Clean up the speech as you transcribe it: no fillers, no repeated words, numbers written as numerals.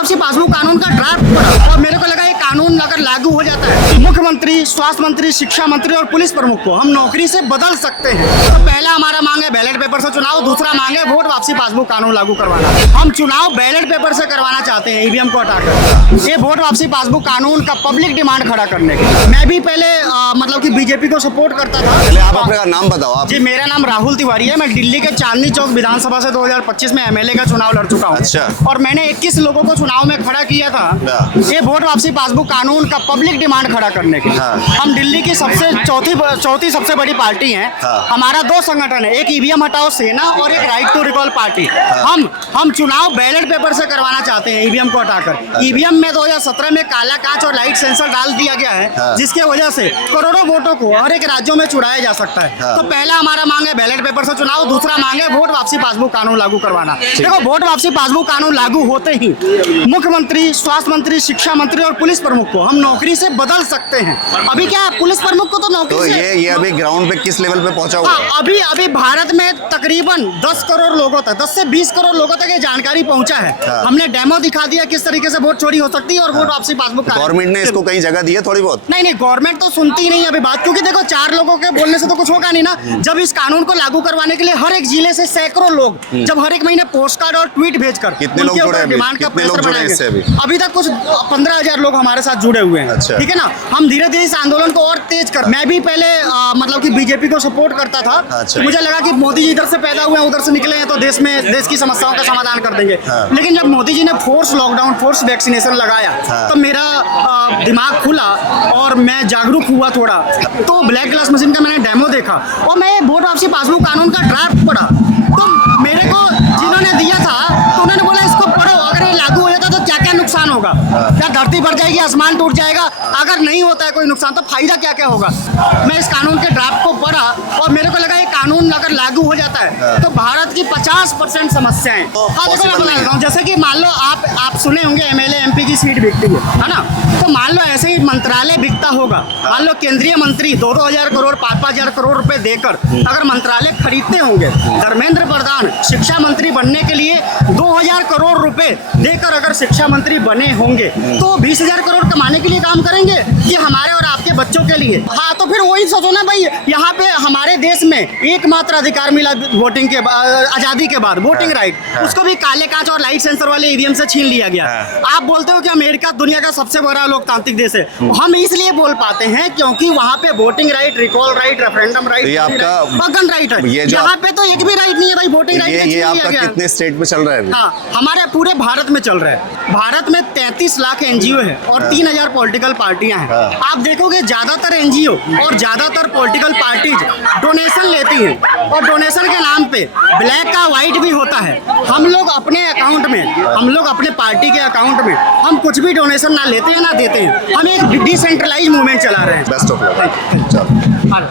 वापसी पासबुक कानून का ड्राफ्ट पड़ा और मेरे को लगा ये कानून अगर लागू हो जाता है तो मुख्यमंत्री, स्वास्थ्य मंत्री, शिक्षा मंत्री और पुलिस प्रमुख को हम नौकरी से बदल सकते हैं। तो पहला हमारा मांग है बैलेट पेपर से चुनाव, दूसरा मांग है वोट वापसी पासबुक कानून लागू करवाना। हम चुनाव बैलेट पेपर से करवाना चाहते हैं ईवीएम को हटाकर। ये वोट वापसी पासबुक कानून का पब्लिक डिमांड खड़ा करने के लिए। मैं भी पहले मतलब कि बीजेपी को सपोर्ट करता था। पहले आप अपना नाम बताओ आप। जी, मेरा नाम राहुल तिवारी है। मैं दिल्ली के चांदनी चौक विधानसभा से 2025 में एमएलए का चुनाव लड़ चुका हूँ। अच्छा। और मैंने 21 लोगों को चुनाव में खड़ा किया था ये वोट वापसी पासबुक कानून का पब्लिक डिमांड खड़ा करने के लिए। हम दिल्ली की सबसे चौथी सबसे बड़ी पार्टी है। हमारा 2 संगठन है, एक ईवीएम हटाओ सेना और एक राइट टू रिकॉल पार्टी। हम चुनाव बैलेट पेपर से करवाना चाहते हैं ईवीएम को हटाकर। ईवीएम में 2017 में काला कांच और लाइट सेंसर डाल दिया गया है, जिसके वजह से करोड़ों वोटों को हर एक राज्यों में चुराया जा सकता है। तो पहला हमारा मांग है बैलेट पेपर से चुनाव, दूसरा मांग है वोट वापसी पासबुक कानून लागू करवाना। देखो, वोट वापसी पासबुक कानून लागू होते ही मुख्यमंत्री, स्वास्थ्य मंत्री, शिक्षा मंत्री और पुलिस प्रमुख को हम नौकरी से बदल सकते हैं। अभी क्या पुलिस प्रमुख को तो नौकरी तो से ये अभी ग्राउंड पे किस लेवल पे पहुंचा हुआ है? अभी भारत में तकरीबन 10 करोड़ लोगों तक, 10 से 20 करोड़ लोगों तक ये जानकारी पहुंचा है। हमने डेमो दिखा दिया किस तरीके से वोट चोरी हो सकती है और वोट वापसी पासबुक। गवर्नमेंट ने इसको कहीं जगह दी है थोड़ी बहुत? नहीं, गवर्नमेंट तो सुनती ही नहीं अभी बात, क्योंकि देखो 4 लोगों के बोलने से तो कुछ होगा नहीं ना। जब इस कानून को लागू करवाने के लिए हर एक जिले से सैकड़ों लोग जब हर एक महीने पोस्ट कार्ड और ट्वीट भेजकर कितने लोग जुड़े हैं? डिमांड का प्रेशर बनाएंगे। अभी अभी तक कुछ 15,000 लोग हमारे साथ जुड़े हुए हैं। अच्छा। ठीक है ना। हम धीरे धीरे इस आंदोलन को और तेज कर। मैं भी पहले मतलब कि बीजेपी को सपोर्ट करता था। अच्छा। मुझे लगा कि मोदी जी इधर से पैदा हुए हैं, उधर से निकले हैं तो देश की समस्याओं का समाधान कर देंगे। लेकिन जब मोदी जी ने फोर्स लॉकडाउन, फोर्स वैक्सीनेशन लगाया तो मेरा दिमाग खुला और मैं जागरूक हुआ थोड़ा। तो ब्लैक ग्लास मशीन का मैंने डेमो देखा और मैं वोट वापसी पासबुक कानून का ड्राफ्ट पढ़ा। तो मेरे को जिन्होंने दिया था तो उन्होंने बोला इसको पढ़ो, अगर ये लागू हो जाता तो क्या क्या नुकसान होगा। क्या धरती भर जाएगी, आसमान टूट जाएगा? अगर नहीं होता है कोई नुकसान तो फायदा क्या क्या होगा। मैं इस कानून के ड्राफ्ट को पढ़ा और मेरे को लगा ये कानून अगर लागू हो जाता है तो भारत की 50% समस्याएं। देखो मैं बताता हूँ, जैसे कि मान लो आप सुने होंगे एमएलए एमपी की सीट बिकती है ना। तो मान लो ऐसे ही मंत्रालय बिकता होगा। मान लो केंद्रीय मंत्री 2-2 करोड़ 5-5 करोड़ रुपए देकर अगर मंत्रालय खरीदते होंगे, धर्मेंद्र प्रधान शिक्षा मंत्री बनने के लिए 2,000 करोड़ रुपए देकर अगर शिक्षा मंत्री बने होंगे तो 20,000 करोड़ कमाने के लिए काम करेंगे कि हमारे और आपके बच्चों के लिए। हाँ, तो फिर वही सोचो ना भाई, यहाँ पे हमारे देश में एकमात्र अधिकार मिला वोटिंग के आजादी के बाद, वोटिंग राइट, उसको भी काले कांच और लाइट सेंसर वाले ईवीएम से छीन लिया गया। आप बोलते हो कि अमेरिका दुनिया का सबसे बड़ा लोकतांत्रिक देश है। हम इसलिए बोल पाते हैं क्योंकि वहाँ पे voting right, recall right, referendum right, gun right है। यहाँ पे तो एक भी राइट नहीं है भाई, वोटिंग राइट। ये आपका कितने स्टेट में चल रहा है? हाँ, हमारे पूरे भारत में चल रहा है। भारत में 33 लाख एनजीओ है और 3,000 पॉलिटिकल पार्टियां हैं। आप देखोगे ज्यादातर एनजीओ और ज्यादातर पॉलिटिकल पार्टीज डोनेशन लेती हैं और डोनेशन के नाम पे ब्लैक का व्हाइट भी होता है। हम लोग अपने अकाउंट में, हम लोग अपने पार्टी के अकाउंट में हम कुछ भी डोनेशन ना लेते हैं ना देते हैं। हम एक डिसेंट्रलाइज मूवमेंट चला रहे हैं। Best of luck.